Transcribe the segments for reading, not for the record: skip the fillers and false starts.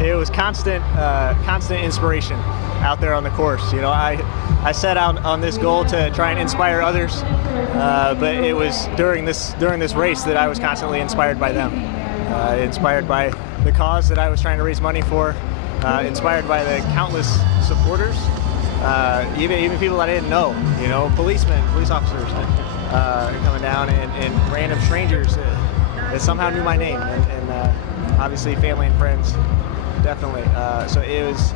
it was constant inspiration out there on the course. You know, I set out on this goal to try and inspire others, but it was during this race that I was constantly inspired by them, inspired by the cause that I was trying to raise money for, inspired by the countless supporters, even people that I didn't know. You know, police officers coming down, and random strangers that somehow knew my name, and obviously family and friends, definitely. So it was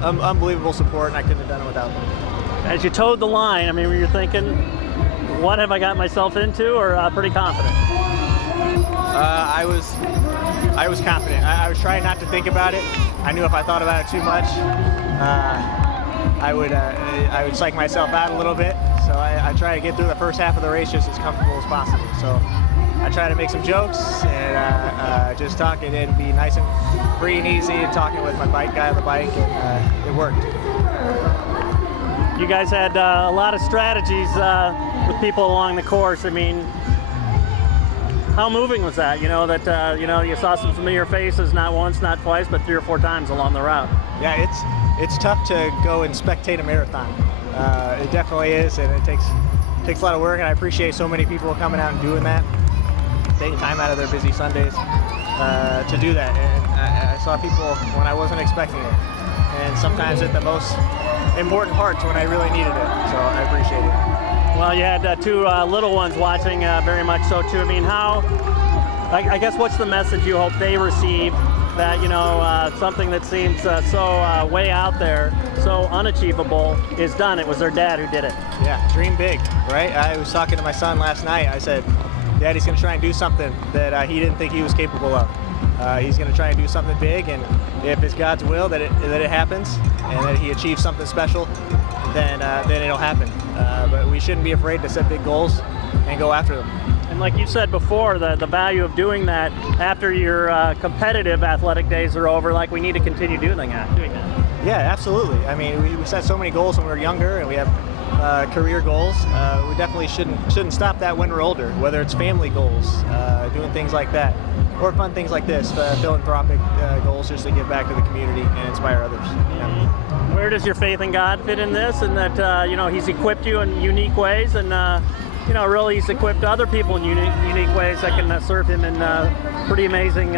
unbelievable support, and I couldn't have done it without them. As you towed the line, I mean, were you thinking, what have I got myself into, or pretty confident? I was confident. I was trying not to think about it. I knew if I thought about it too much, I would psych myself out a little bit. So I try to get through the first half of the race just as comfortable as possible. So I try to make some jokes and just talk it and be nice and free and easy, and talking with my bike guy on the bike, and it worked. You guys had a lot of strategies with people along the course. I mean, how moving was that? You know, that you saw some familiar faces, not once, not twice, but 3 or 4 times along the route. Yeah, it's tough to go and spectate a marathon. It definitely is, and it takes a lot of work, and I appreciate so many people coming out and doing that, taking time out of their busy Sundays to do that. And I saw people when I wasn't expecting it, and sometimes at the most important parts when I really needed it. So I appreciate it. Well, you had 2 little ones watching, very much so too. I mean, I guess what's the message you hope they receive, that, you know, something that seems so way out there, so unachievable, is done? It was their dad who did it. Yeah, dream big, right? I was talking to my son last night. I said, Daddy's going to try and do something that he didn't think he was capable of. He's going to try and do something big, and if it's God's will that it happens and that he achieves something special, then it'll happen. But we shouldn't be afraid to set big goals and go after them. And like you said before, the value of doing that after your competitive athletic days are over, like, we need to continue doing that. Yeah, absolutely. I mean, we set so many goals when we were younger, and we have career goals. We definitely shouldn't stop that when we're older, whether it's family goals, doing things like that, or fun things like this, philanthropic goals, just to give back to the community and inspire others. Yeah. Where does your faith in God fit in this, and that He's equipped you in unique ways, and really He's equipped other people in unique ways that can serve Him in pretty amazing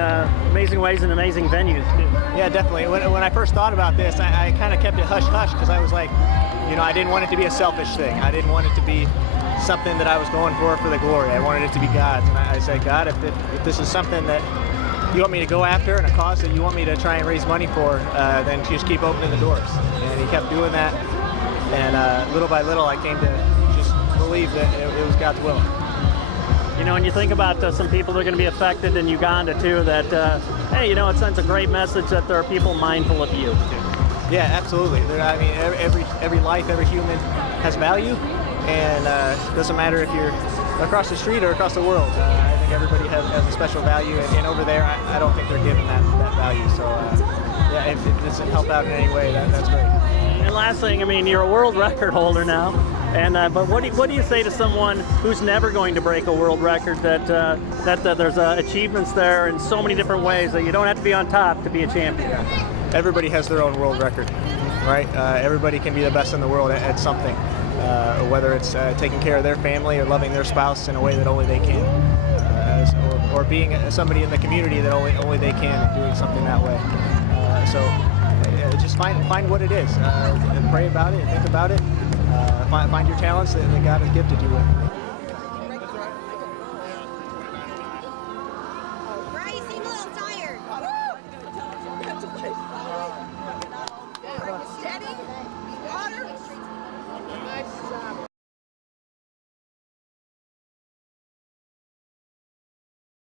ways and amazing venues too? Yeah, definitely. When I first thought about this, I kind of kept it hush-hush, because I was like, I didn't want it to be a selfish thing. I didn't want it to be something that I was going for the glory. I wanted it to be God's. And I said, God, if this is something that you want me to go after, and a cause that you want me to try and raise money for, then just keep opening the doors. And He kept doing that. And little by little, I came to just believe that it was God's will. When you think about some people that are going to be affected in Uganda too, that, hey, it sends a great message that there are people mindful of you too. Yeah, absolutely. I mean, every life, every human has value, and it doesn't matter if you're across the street or across the world. I think everybody has a special value, and over there, I don't think they're given that value. So, yeah, if this can help out in any way, that's great. And last thing, I mean, you're a world record holder now, and but what do you say to someone who's never going to break a world record, that there's achievements there in so many different ways, that you don't have to be on top to be a champion? Everybody has their own world record, right? Everybody can be the best in the world at something, whether it's taking care of their family or loving their spouse in a way that only they can, or being somebody in the community that only they can, and doing something that way. So just find what it is, and pray about it, and think about it. Find your talents that God has gifted you with.